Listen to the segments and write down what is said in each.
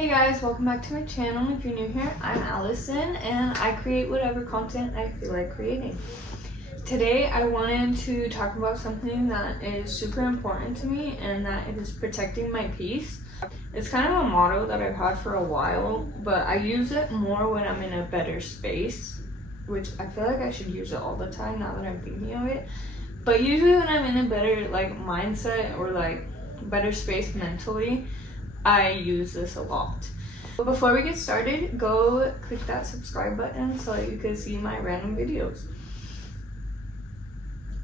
Hey guys, welcome back to my channel. If you're new here, I'm Allison and I create whatever content I feel like creating. Today I wanted to talk about something that is super important to me, and that is protecting my peace. It's kind of a motto that I've had for a while, but I use it more when I'm in a better space, which I feel like I should use it all the time now that I'm thinking of it. But usually when I'm in a better mindset or better space mentally, I use this a lot. But before we get started, go click that subscribe button so that you can see my random videos.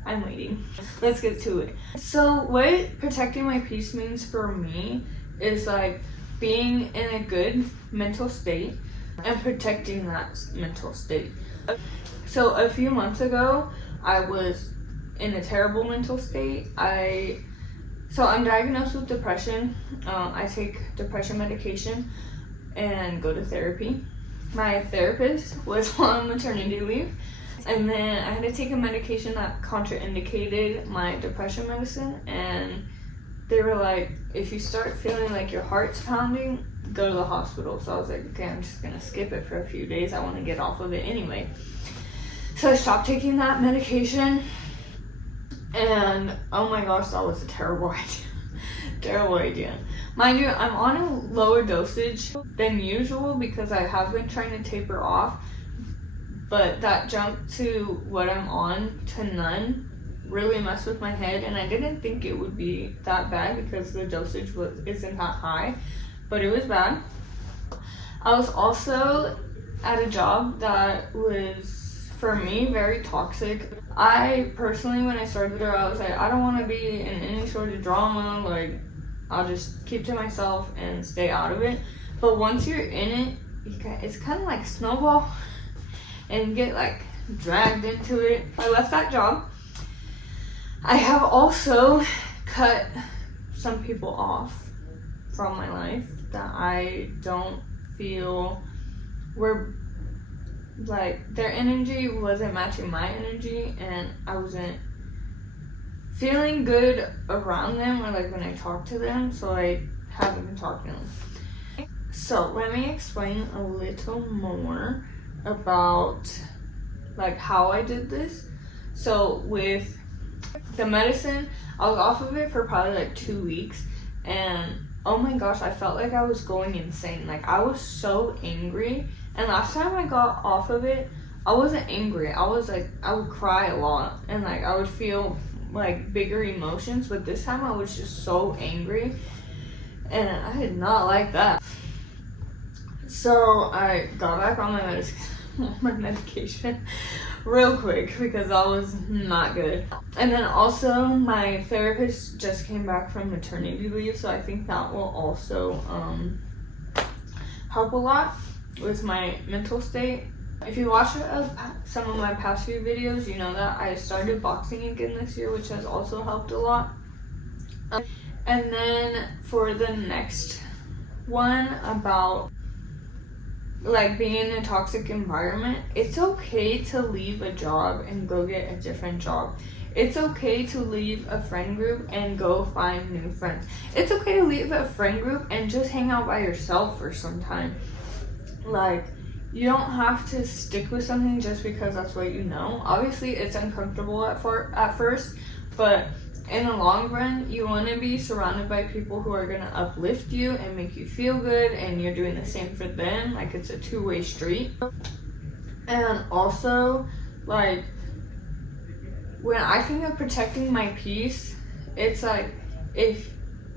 I'm waiting. Let's get to it. So what protecting my peace means for me is being in a good mental state and protecting that mental state. So a few months ago, I was in a terrible mental state. I'm diagnosed with depression. I take depression medication and go to therapy. My therapist was on maternity leave, and then I had to take a medication that contraindicated my depression medicine, and they were like, if you start feeling like your heart's pounding, go to the hospital. So I was like, okay, I'm just gonna skip it for a few days. I want to get off of it anyway. So I stopped taking that medication. And oh my gosh, that was a terrible idea. Terrible idea. Mind you, I'm on a lower dosage than usual because I have been trying to taper off, but that jump to what I'm on to none really messed with my head, and I didn't think it would be that bad because the dosage isn't that high, but it was bad. I was also at a job that was, for me, very toxic. I personally, when I started there, I was like, I don't want to be in any sort of drama. I'll just keep to myself and stay out of it. But once you're in it, it's kind of like a snowball, and you get dragged into it. I left that job. I have also cut some people off from my life that I don't feel were their energy wasn't matching my energy, and I wasn't feeling good around them or when I talked to them, so I haven't been talking to them. So let me explain a little more about how I did this. So with the medicine, I was off of it for probably 2 weeks, and oh my gosh, I felt like I was going insane. I was so angry. And last time I got off of it, I wasn't angry. I would cry a lot, and I would feel bigger emotions, but this time I was just so angry, and I did not like that. So I got back on my medication real quick because that was not good. And then also my therapist just came back from maternity leave, so I think that will also help a lot with my mental state. If you watch some of my past few videos, you know that I started boxing again this year, which has also helped a lot. And then for the next one about being in a toxic environment, it's okay to leave a job and go get a different job. It's okay to leave a friend group and go find new friends. It's okay to leave a friend group and just hang out by yourself for some time. You don't have to stick with something just because that's what you know. Obviously, it's uncomfortable at first, but in the long run, you want to be surrounded by people who are going to uplift you and make you feel good, and you're doing the same for them. It's a two-way street. And also, when I think of protecting my peace, it's if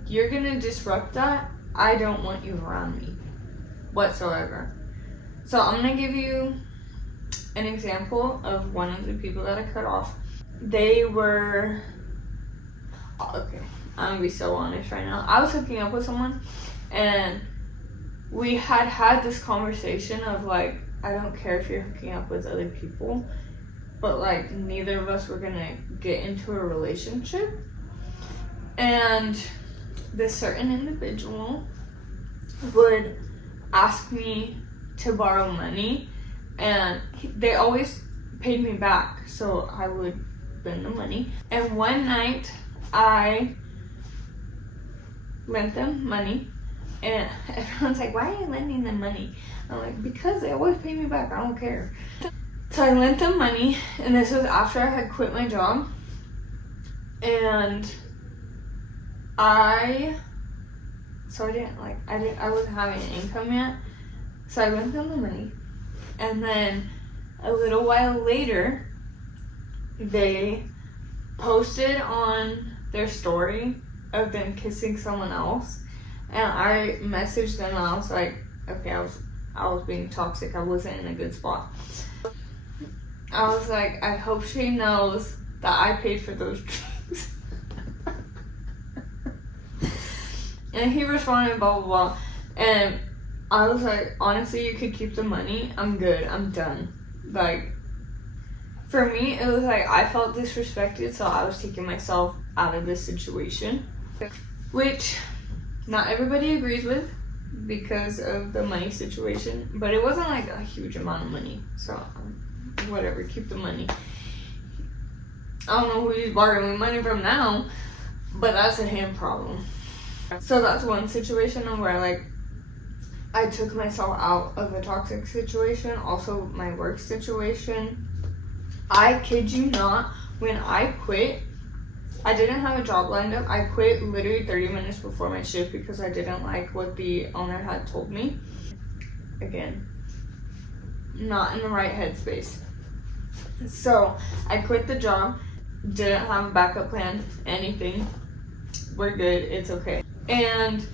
you're going to disrupt that, I don't want you around me whatsoever. So I'm going to give you an example of one of the people that I cut off. They were... Okay, I'm going to be so honest right now. I was hooking up with someone, and we had this conversation of I don't care if you're hooking up with other people, but neither of us were going to get into a relationship. And this certain individual would ask me to borrow money, and they always paid me back, so I would spend the money. And one night I lent them money And everyone's like, why are you lending them money? I'm like, because they always pay me back. I don't care. So I lent them money, and this was after I had quit my job. And I wasn't having an income yet. So I lent them the money. And then a little while later, they posted on their story of them kissing someone else. And I messaged them, and I was like, okay, I was being toxic. I wasn't in a good spot. I was like, I hope she knows that I paid for those drinks. And he responded, blah, blah, blah. And I was like, honestly, you could keep the money. I'm good. I'm done. Like, for me, it was like I felt disrespected, so I was taking myself out of this situation. Which not everybody agrees with because of the money situation. But it wasn't like a huge amount of money. So, whatever, keep the money. I don't know who he's borrowing money from now, but that's a him problem. So that's one situation where like I took myself out of a toxic situation. Also my work situation. I kid you not, when I quit, I didn't have a job lined up. I quit literally 30 minutes before my shift because I didn't like what the owner had told me. Again, not in the right headspace. So I quit the job, didn't have a backup plan, anything. We're good, it's okay. And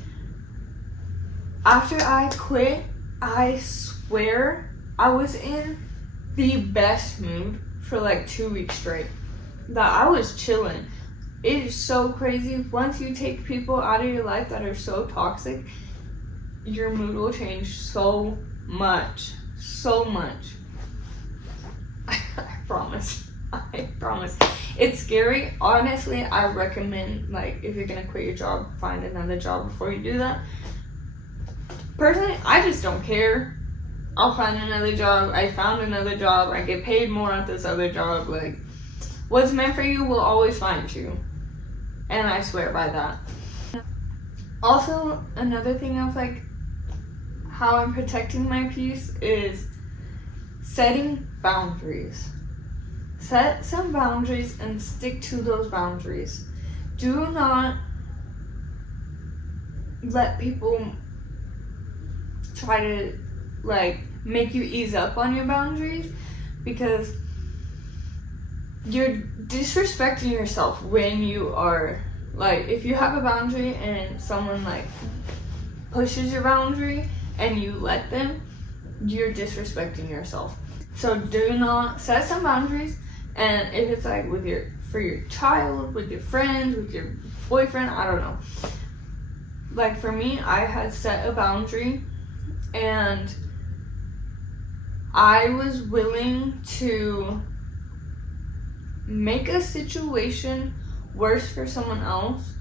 after I quit, I swear I was in the best mood for like 2 weeks straight. That I was chilling. It is so crazy. Once you take people out of your life that are so toxic, your mood will change so much. So much. I promise. I promise. It's scary. Honestly, I recommend, like, if you're gonna quit your job, find another job before you do that. Personally, I just don't care. I'll find another job. I found another job. I get paid more at this other job. Like, what's meant for you will always find you. And I swear by that. Also, another thing of, like, how I'm protecting my peace is setting boundaries. Set some boundaries and stick to those boundaries. Do not let people try to like make you ease up on your boundaries, because you're disrespecting yourself when you are like, if you have a boundary and someone like pushes your boundary and you let them, you're disrespecting yourself. So do not set some boundaries. And if it's like for your child, with your friends, with your boyfriend, I don't know. Like for me, I had set a boundary and I was willing to make a situation worse for someone else,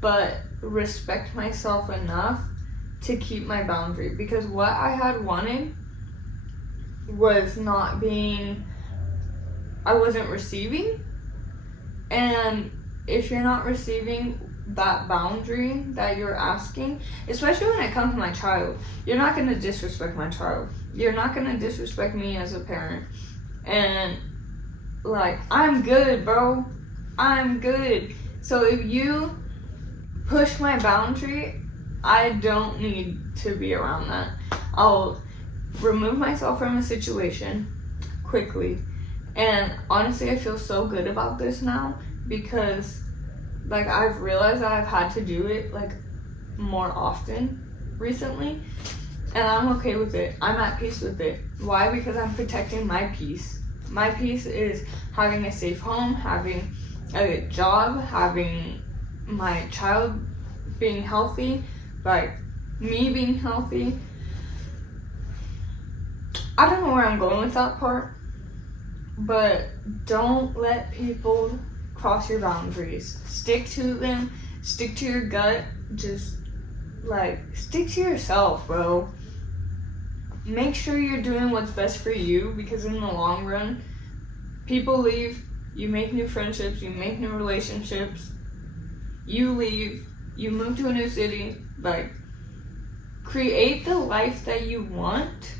but respect myself enough to keep my boundary. Because what I had wanted was not being, I wasn't receiving. And if you're not receiving that boundary that you're asking, especially when it comes to my child, you're not going to disrespect my child. You're not going to disrespect me as a parent. And like, I'm good, bro. I'm good. So if you push my boundary, I don't need to be around that. I'll remove myself from a situation quickly. And honestly, I feel so good about this now, because like I've realized that I've had to do it like more often recently, and I'm okay with it. I'm at peace with it. Why? Because I'm protecting my peace. My peace is having a safe home, having a good job, having my child being healthy, like me being healthy. I don't know where I'm going with that part, but don't let people cross your boundaries. Stick to them. Stick to your gut. Just like stick to yourself, bro. Make sure you're doing what's best for you, because in the long run, people leave, you make new friendships, you make new relationships, you leave, you move to a new city, like, create the life that you want,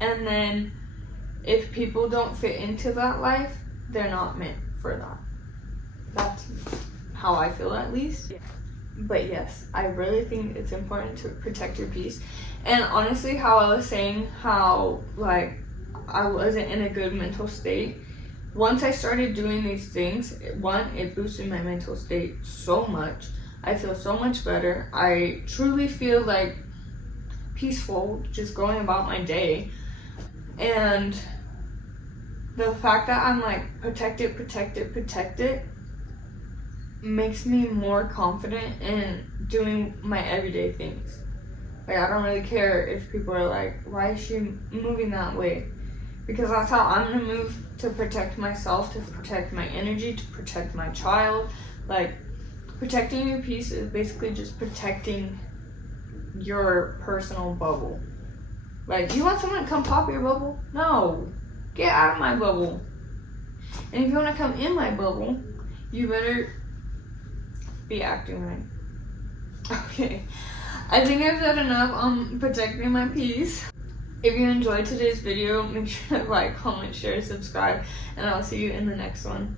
and then if people don't fit into that life, they're not meant for that. That's how I feel, at least. Yeah. But yes, I really think it's important to protect your peace. And honestly, how I was saying how, like, I wasn't in a good mental state, once I started doing these things, one, it boosted my mental state so much. I feel so much better. I truly feel like peaceful just going about my day. And the fact that I'm like protect it makes me more confident in doing my everyday things. Like, I don't really care if people are like, why is she moving that way? Because that's how I'm gonna move, to protect myself, to protect my energy, to protect my child. Like, protecting your peace is basically just protecting your personal bubble. Like, you want someone to come pop your bubble? No. Get out of my bubble. And if you want to come in my bubble, you better be acting right. Okay. I think I've said enough on protecting my peace. If you enjoyed today's video, make sure to like, comment, share, subscribe, and I'll see you in the next one.